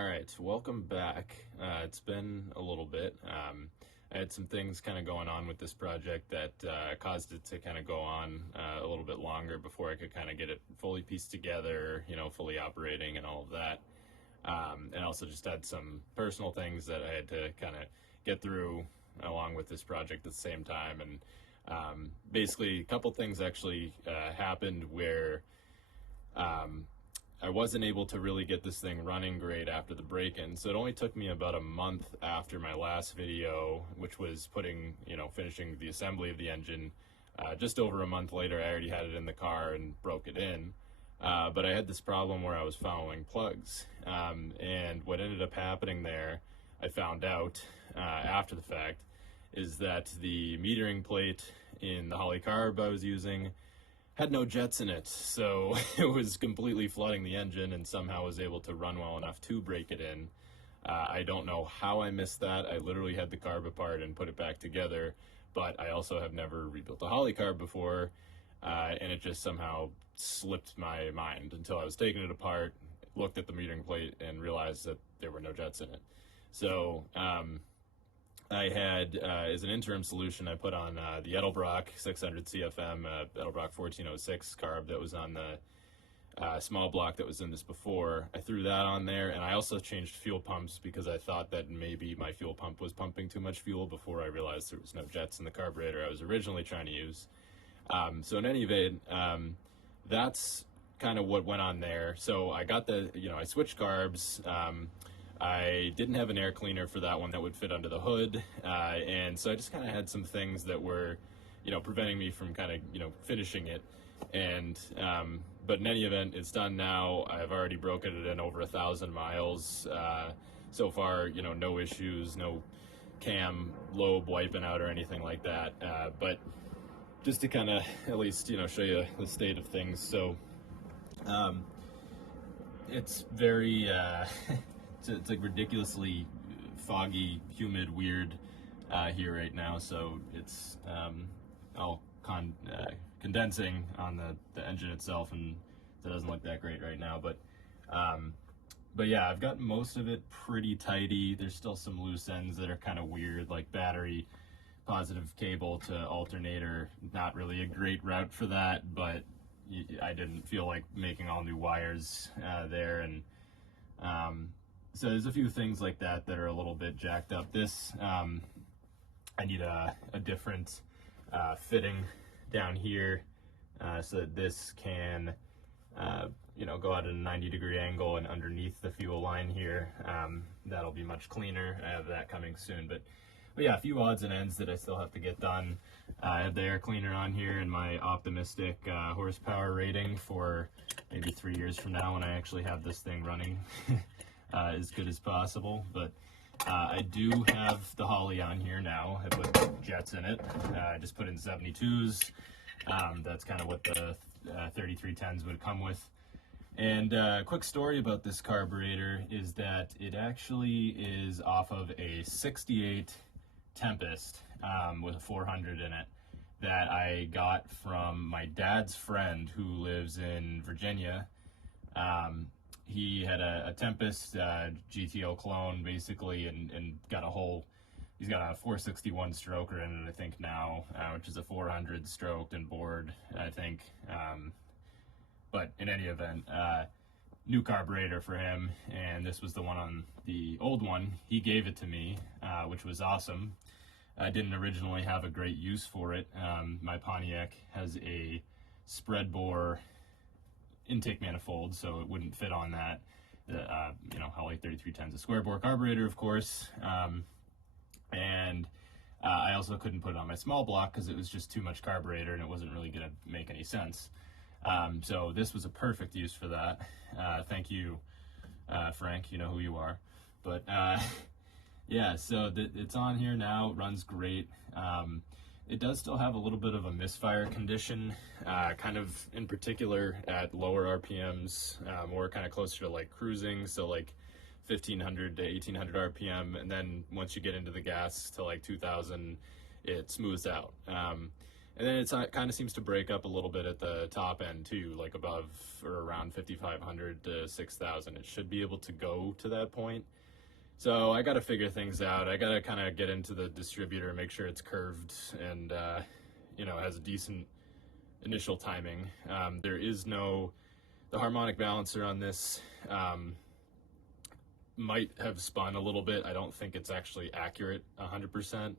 All right, welcome back. It's been a little bit. I had some things kind of going on with this project that caused it to kind of go on a little bit longer before I could kind of get it fully pieced together, fully operating and all of that. And also just had some personal things that I had to kind of get through along with this project at the same time. And basically, a couple things actually happened where I wasn't able to really get this thing running great after the break-in. So it only took me about a month after my last video, which was finishing the assembly of the engine. Just over a month later, I already had it in the car and broke it in. But I had this problem where I was fouling plugs. And what ended up happening there, I found out after the fact, is that the metering plate in the Holley carb I was using had no jets in it, so it was completely flooding the engine, and somehow was able to run well enough to break it in. I don't know how I missed that. I literally had the carb apart and put it back together, but I also have never rebuilt a Holley carb before, and it just somehow slipped my mind until I was taking it apart, looked at the metering plate, and realized that there were no jets in it. So I had, as an interim solution, I put on the Edelbrock 600 CFM, Edelbrock 1406 carb that was on the small block that was in this before. I threw that on there, and I also changed fuel pumps because I thought that maybe my fuel pump was pumping too much fuel before I realized there was no jets in the carburetor I was originally trying to use. So in any event, that's kind of what went on there. So I got I switched carbs. I didn't have an air cleaner for that one that would fit under the hood, and so I just kind of had some things that were, preventing me from kind of, finishing it. And but in any event, it's done now. I've already broken it in over 1,000 miles so far. No issues, no cam lobe wiping out or anything like that. But just to kind of at least show you the state of things. So it's very it's like ridiculously foggy, humid, weird here right now. So it's all condensing on the engine itself, and it doesn't look that great right now. But yeah, I've got most of it pretty tidy. There's still some loose ends that are kind of weird, like battery positive cable to alternator. Not really a great route for that, but I didn't feel like making all new wires there. And so there's a few things like that that are a little bit jacked up. This, I need a different fitting down here so that this can, go out at a 90-degree angle and underneath the fuel line here. That'll be much cleaner. I have that coming soon. But yeah, a few odds and ends that I still have to get done. I have the air cleaner on here and my optimistic horsepower rating for maybe 3 years from now when I actually have this thing running as good as possible. But I do have the Holley on here now. I put jets in it. I just put in 72s. That's kind of what the 3310s would come with. And quick story about this carburetor is that it actually is off of a 68 Tempest with a 400 in it that I got from my dad's friend who lives in Virginia. He had a Tempest GTO clone basically, and he's got a 461 stroker in it, I think now, which is a 400 stroked and bored, I think. But in any event, new carburetor for him, and this was the one on the old one. He gave it to me, which was awesome. I didn't originally have a great use for it. My Pontiac has a spread bore intake manifold, so it wouldn't fit on that. Holley 3310's a square bore carburetor, of course. And I also couldn't put it on my small block because it was just too much carburetor and it wasn't really going to make any sense. So this was a perfect use for that. Thank you, Frank, you know who you are. But yeah, so it's on here now, runs great. It does still have a little bit of a misfire condition, kind of in particular at lower RPMs, more kind of closer to like cruising, so like 1500 to 1800 RPM, and then once you get into the gas to like 2000, it smooths out. And then it kind of seems to break up a little bit at the top end too, like above or around 5,500 to 6,000. It should be able to go to that point. So I got to figure things out. I got to kind of get into the distributor, make sure it's curved and, has a decent initial timing. There is the harmonic balancer on this might have spun a little bit. I don't think it's actually accurate 100%.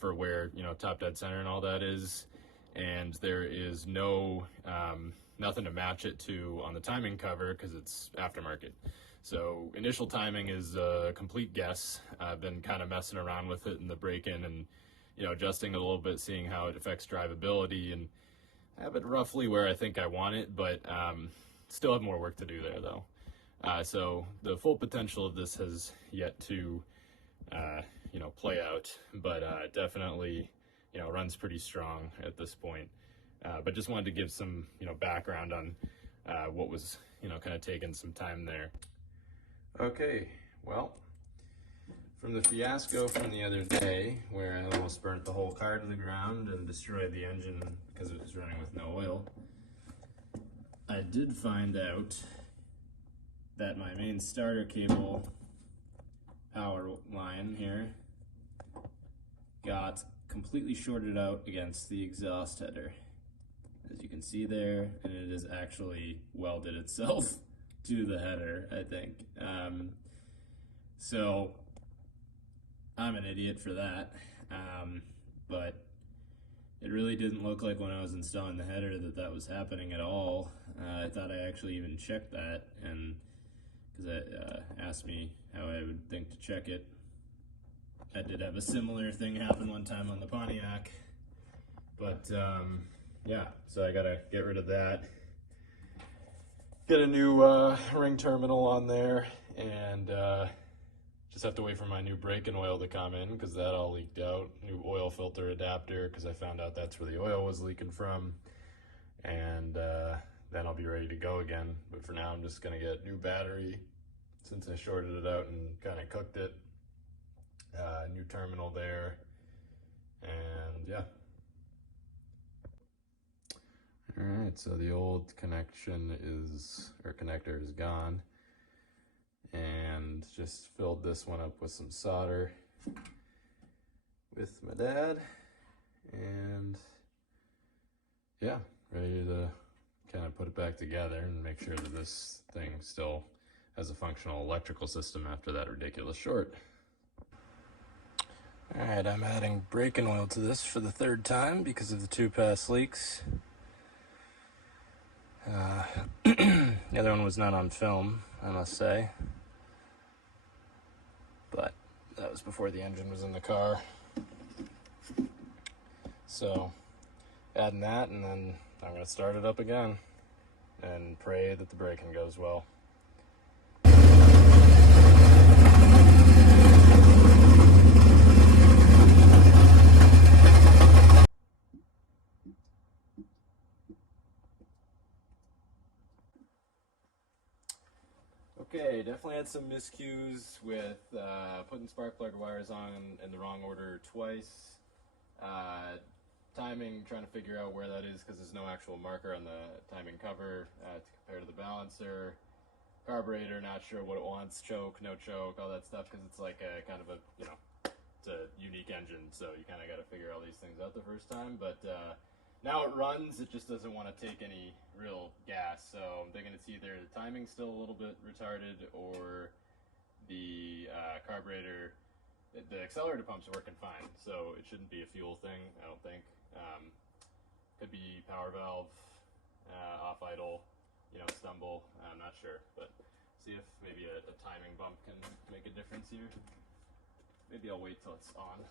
For where top dead center and all that is, and there is nothing to match it to on the timing cover because it's aftermarket. So initial timing is a complete guess. I've been kind of messing around with it in the break-in and adjusting it a little bit, seeing how it affects drivability, and I have it roughly where I think I want it, but still have more work to do there though. So the full potential of this has yet to play out, but definitely, runs pretty strong at this point. But just wanted to give some, background on what was, kind of taking some time there. Okay, well, from the fiasco from the other day, where I almost burnt the whole car to the ground and destroyed the engine because it was running with no oil, I did find out that my main starter cable power line here got completely shorted out against the exhaust header, as you can see there, and it has actually welded itself to the header, I think. So I'm an idiot for that, but it really didn't look like when I was installing the header that was happening at all. I thought I actually even checked that, and because it asked me how I would think to check it. I did have a similar thing happen one time on the Pontiac, but yeah, so I gotta get rid of that, get a new ring terminal on there, and just have to wait for my new brake-in oil to come in because that all leaked out. New oil filter adapter because I found out that's where the oil was leaking from, and then I'll be ready to go again. But for now I'm just gonna get new battery since I shorted it out and kind of cooked it. New terminal there, and yeah. All right, so the old connector is gone, and just filled this one up with some solder with my dad, and yeah, ready to kind of put it back together and make sure that this thing still has a functional electrical system after that ridiculous short. All right, I'm adding brake-in oil to this for the third time because of the 2 past leaks. The other one was not on film, I must say, but that was before the engine was in the car. So adding that, and then I'm going to start it up again and pray that the braking goes well. Okay, definitely had some miscues with putting spark plug wires on in the wrong order twice. Timing, trying to figure out where that is because there's no actual marker on the timing cover to compare to the balancer. Carburetor, not sure what it wants, choke, no choke, all that stuff, because it's like a kind of a, it's a unique engine, so you kind of got to figure all these things out the first time. But now it runs, it just doesn't want to take any real gas, so I'm thinking it's either the timing's still a little bit retarded or the carburetor, the accelerator pump's working fine, so it shouldn't be a fuel thing, I don't think. Could be power valve, off idle, stumble, I'm not sure, but see if maybe a timing bump can make a difference here. Maybe I'll wait till it's on.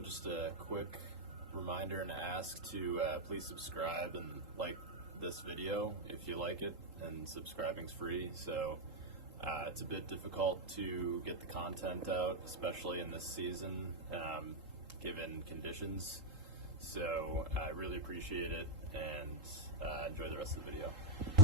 video, just a quick reminder and ask to please subscribe and like this video if you like it, and subscribing's free, so it's a bit difficult to get the content out, especially in this season, given conditions, so I really appreciate it, and enjoy the rest of the video.